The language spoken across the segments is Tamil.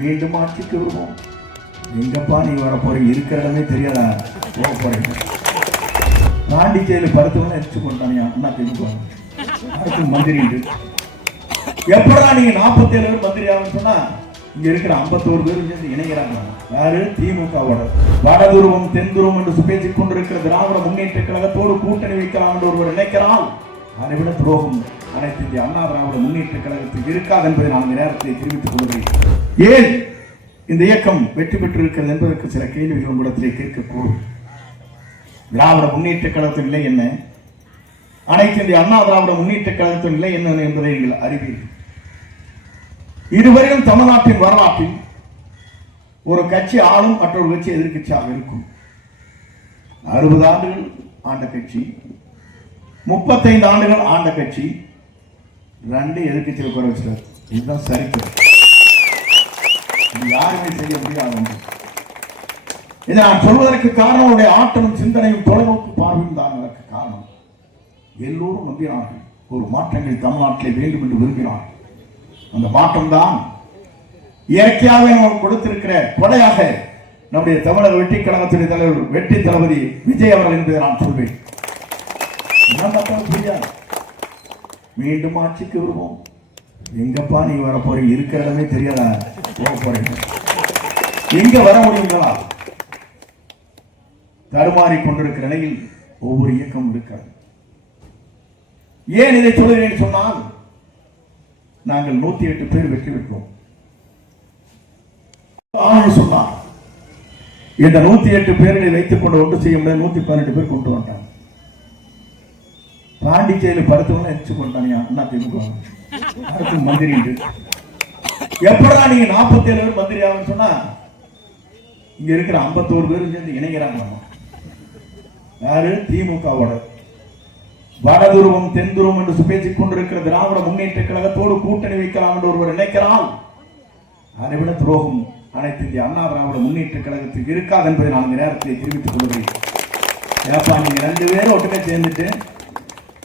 மீண்டும் ஆட்சிக்கு வருவோம். எங்கப்பா நீ வர போறீங்க? இருக்கிற இடமே தெரியாதா? போக போறீங்க. பாண்டிச்சேரி பருத்தவங்க எரிச்சு கொண்டானியா அண்ணா திமுக அடுத்து மந்திரி. எப்படா நீங்க 47 பேர் மந்திரி ஆகுன்னு சொன்னா இங்க இருக்கிற 51 பேர் சேர்ந்து இணைகிறாங்க. யாரு? திமுகவோட. வடதுருவம் தென்துருவம் என்று பேசிக் கொண்டிருக்கிற திராவிட முன்னேற்ற கழகத்தோடு கூட்டணி வைக்கலாம் என்று ஒருவர் நினைக்கிறால் அதை விட துரோகம் அனைத்து இந்திய அண்ணா திராவிட முன்னேற்ற கழகத்துக்கு இருக்காது என்பதை நான் இந்த நேரத்தில் தெரிவித்துக் கொள்கிறேன். ஏன் இந்த இயக்கம் வெற்றி பெற்றிருக்கிறது என்பதற்கு சில கேள்விகள் உங்களிடத்திலே கேட்கக்கூடும். திராவிட முன்னேற்ற கழகத்தின் நிலை என்ன, அனைத்து இந்திய அண்ணா திராவிட முன்னேற்ற கழகத்தின் நிலை என்ன என்பதை நீங்கள் அறிவீர்கள். இதுவரையும் தமிழ்நாட்டின் வரலாற்றில் ஒரு கட்சி ஆளும் மற்றொரு கட்சி எதிர்கட்சியாக இருக்கும். 60 ஆண்டுகள் ஆண்ட கட்சி, 35 ஆண்டுகள் ஆண்ட கட்சி, 2 எதிர்கட்சியில் குறை வச்சிருக்காரு. இதுதான் சரித்திரம். யாருமே செய்ய முடியாது. இதை நான் சொல்வதற்கு காரணம் உடைய ஆற்றலும் சிந்தனையும் தொலைநோக்கு பார்வையும் தான் அதற்கு காரணம். எல்லோரும் நம்பினார்கள் ஒரு மாற்றங்கள் தமிழ்நாட்டிலே வேண்டும் என்று விரும்பினார்கள். அந்த மாற்றம் தான் இயற்கையாக நமக்கு கொடுத்திருக்கிற கொடையாக நம்முடைய தமிழக வெற்றி கழகத்துடைய தலைவர் வெற்றி தளபதி விஜய் அவர்கள் என்பதை நான் சொல்வேன். புரியாது. மீண்டும் ஆட்சிக்கு வருவோம். எங்கப்பா நீ வர போறீங்க? இருக்கிற இடமே தெரியாதா? போக போறீங்க. எங்க வர முடியுங்களா? தடுமாறி கொண்டிருக்கிற நிலையில் ஒவ்வொரு இயக்கம் இருக்கிறது. ஏன் இதை சொல்கிறேன் சொன்னால், நாங்கள் 108 பேர் வெற்றி பெற்றோம் சொன்னார். இந்த 108 பேர்களை வைத்துக் கொண்டு ஒன்று செய்ய முடியாது. 112 பேர் கொண்டு வந்தாங்க. பாண்டிச்சேரி பருத்தவங்க எரிச்சு கொண்டானியா அண்ணா திமுக அடுத்து மந்திரி. எப்படா நீங்க 47 பேர் மந்திரி ஆகுன்னு சொன்னா இங்க இருக்கிற 51 பேரும் சேர்ந்து இணைகிறாங்க. யாரு? திமுகவோட. வடதுருவம் தென்துருவம் என்று பேசிக் கொண்டிருக்கிற திராவிட முன்னேற்ற கழகத்தோடு கூட்டணி வைக்கலாம் என்று ஒருவர் நினைக்கிறால் அதை விட துரோகம் அனைத்து இந்திய அண்ணா திராவிட முன்னேற்ற கழகத்துக்கு இருக்காது என்பதை நான் இந்த நேரத்தில் தெரிவித்துக் கொள்கிறேன். ஏப்பா நீங்க 2 பேரும் ஒட்டுமே சேர்ந்துட்டு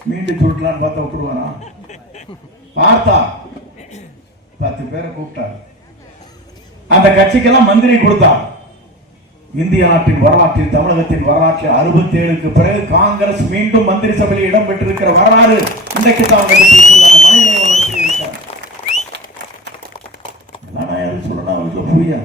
மீண்டும் சுருட்டலான்னு பார்த்தா விட்டுருவானா? பார்த்தா 10 பேரை கூப்பிட்டார். அந்த கட்சிக்கெல்லாம் மந்திரி கொடுத்தார். இந்திய நாட்டின் வரலாற்றில் தமிழகத்தின் வரலாற்றில் 67க்கு பிறகு காங்கிரஸ் மீண்டும் மந்திரி சபையில் இடம் பெற்றிருக்கிற வரலாறு இன்றைக்கு தான் சொல்லணும். அவருக்கு புரியா?